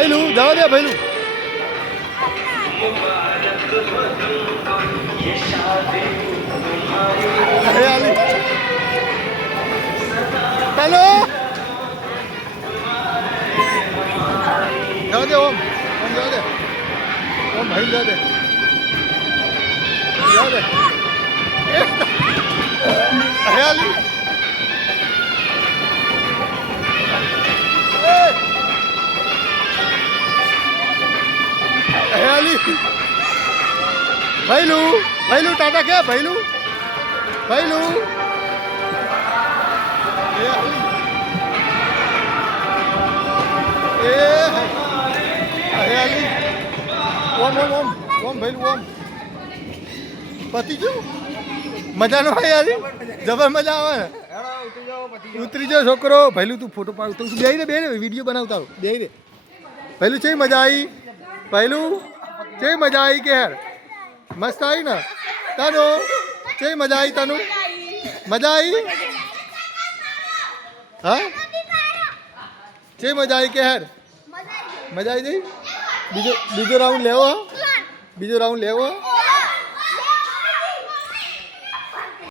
ભૈલું જવા દે ભૈલું. હરિયાળી ચાલો જવા દે ઓમ જવા દે ઓમ ભાઈ જવા દે હરિયાળી હરિયાળી ભૈલું ભૈલું ટાટા કે ભૈલું ભૈલું એ હરિયાળી ઓમ ઓમ ઓમ ઓમ ભૈલું ઓમ પતી ગયું મજા નો ભાઈ યાર જબર મજા આવે ને ઉતરી જાઓ છોકરો ભૈલું તું ફોટો પાડ તું બે ને વિડીયો બનાવતા બે રે ભૈલું છે મજા આવી ભૈલું છે મજા આવી કે યાર મસ્ત આવી ને તાનો છે મજા આવી તાનું મજા આવી હા છે મજા આવી કે યાર મજા આવી જઈ બીજો રાઉન્ડ લેવો બીજો રાઉન્ડ લેવો